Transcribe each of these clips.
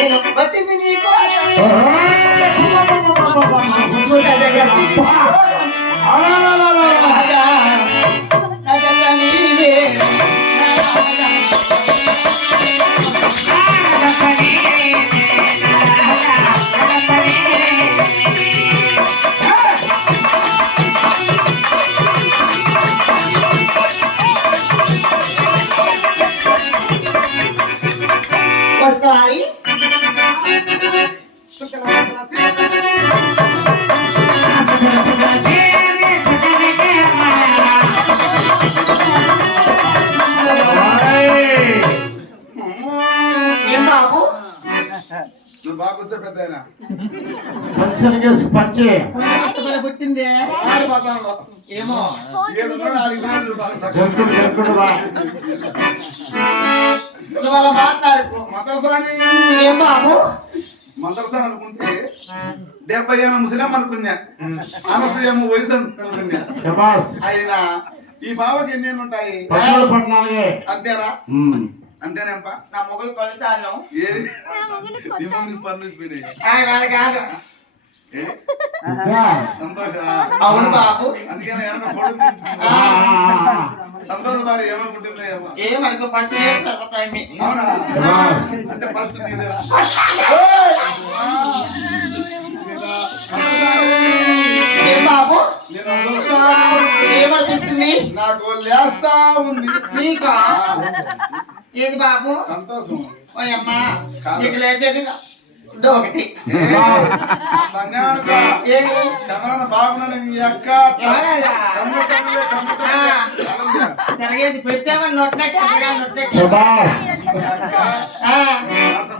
నేను వచ్చింది నీకు రాజా, పంచి అసలు పుట్టిందే. ఆడిపోతాను ఏమో? బా మాట్లాడుకో మదరసాని ఏం బాబు? మదరసాని అనుకుంటే డెబ్బై ఏళ్ళ ముసలేం అనుకున్నా. అనసూయ వయసు అనుకున్నా. శబాస్. అయినా ఈ బావకి ఎన్ని ఉంటాయి? పద్నాలుగు అంతేనా. అంతేనేంపా? నా మొగులు కొలుతాను. ఏది? కాదు. అవును బాబు. సంతోష ఏమనుకుంటుందో ఏమనుకో ఫస్ట్ అవునా. అంటే ఫస్ట్ ఏం బాబు? ఏమనిపిస్తుంది? నాకు లేస్తా ఉంది. నీకా? ఏది బాబు? సంతోషం. అమ్మా నీకు లేచేది ఒకటి. తిరగేసి పెట్టామని నొట్టే చక్కగా నొట్టే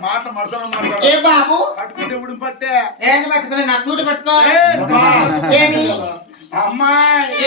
మాట ఏ బాబు? పట్టుకుంటే ఉడి పట్టే. ఏంది పట్టుకుని నా చూడు పట్టుకో. ఏ, ఏమి? అమ్మాయి.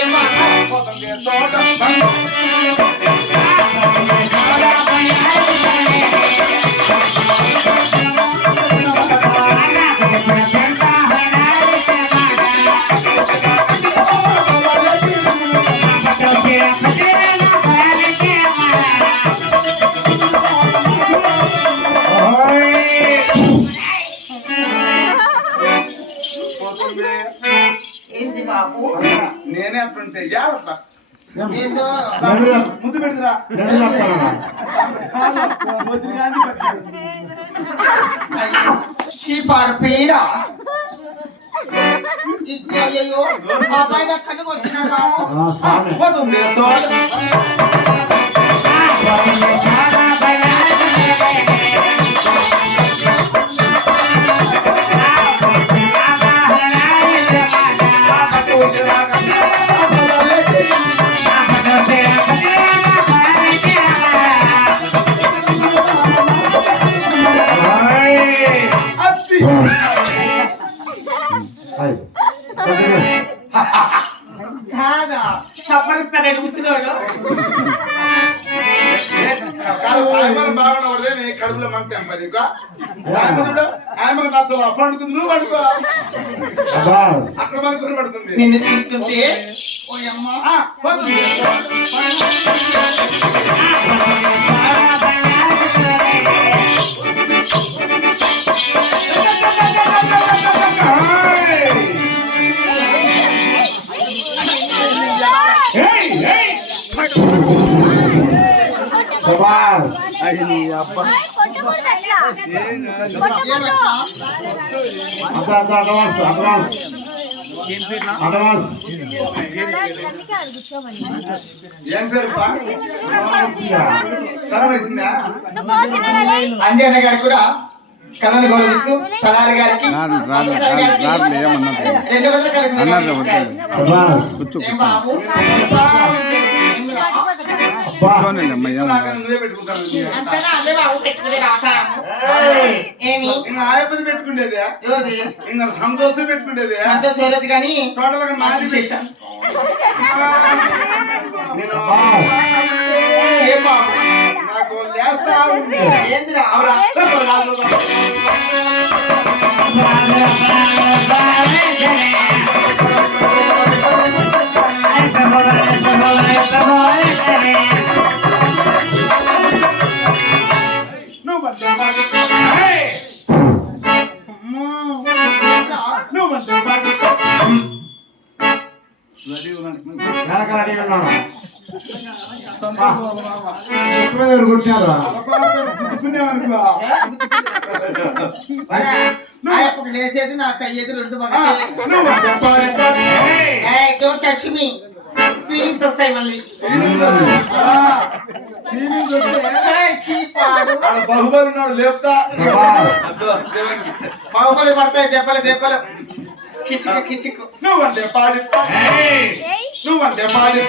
ఎదురు- ముద్దు పెడుతురా ఎదురు వస్తానన్నా. వచ్చిన కానీ పెట్టు. చీపాడు పీడ. ఇది అయ్యో మా పైన కన్ను కొట్టిన బాబు హాయ్. కాదా? చప్పరిస్తాడు ముసిలోడు కాదు, ఆయమ్మని బాగున్నవాడే నీ కడుపులో మంటాం మరి నచ్చలా పండుకుంది నువ్వు పడుకో. అక్కడ పడుకుని పడుకుంది. నిన్ను చూస్తుంటే పోతుంది. అడ్వాన్స్ అడ్వాన్స్ అడ్వాన్స్ ఏం పేరు అంజన్న గారు కూడా కళను గౌరవిస్తూ తలారి గారికి? రెండు వందల ఏమి? ఇంకా సంతోషం పెట్టుకునేదే అంత చూడదు కానీ టోటల్గా నేను ఏం బాబు నాకు లేస్తా ఉంది లేసేది నాకు అయ్యేది రెండు ఆ, మగలే నువ్వు అంటే పాడి పాడి. డోంట్ టచ్ మీ ఫీలింగ్స్ వస్తాయి మళ్ళీ ఫీలింగ్స్ బాహుబలి ఉన్నాడు లేపుతా. బాహుబలి పడతాయి దెబ్బలు దెబ్బలు కిచికు కిచికు నువ్వంటే పాడి. నువ్వంటే పాడి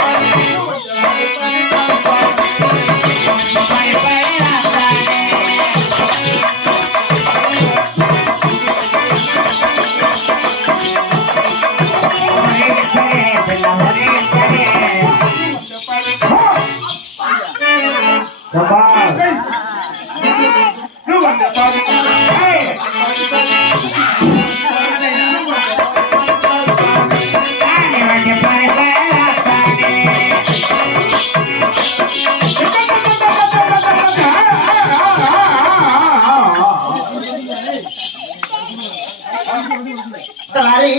సారీ.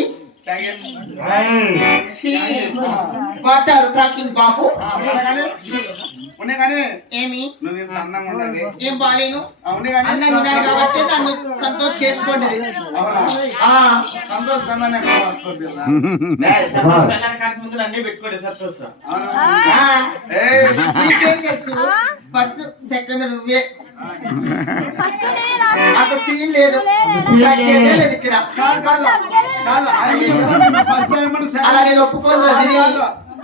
ఏయ్. వాట్ ఆర్ టాకింగ్ బాబు ఏమి? నువ్వు ఇంత అందంగా ఉండవి ఏం బాలేను అవునే కానీ అన్నంగా ఉన్నాను కాబట్టి నన్ను సంతోష్ చేసుకోండి. సంతోష్ కావాలి? ముందు అన్ని పెట్టుకోండి సంతోష్. ఫస్ట్ సెకండ్ నువ్వే. అక్కడ సీన్ లేదు. లేదు. ఇక్కడ. కాదు కాదు. కాదు ఫస్ట్ టైం మన అలా నేను ఒప్పుకోను రజని.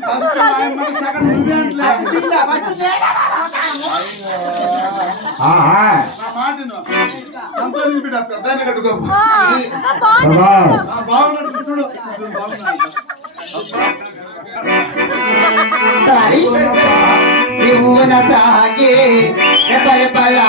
ఫస్ట్ టైం మన సెకండ్ నువ్వే ఆహా. నా మాట విను. సంతోష్ బిడ్డ పెద్ద కట్టుకో శబాష్. బాగున్నట్టు చూడు. చూడు, బాగున్నాడు. సారీ నువ్వు నా సాగే రెపరెపలా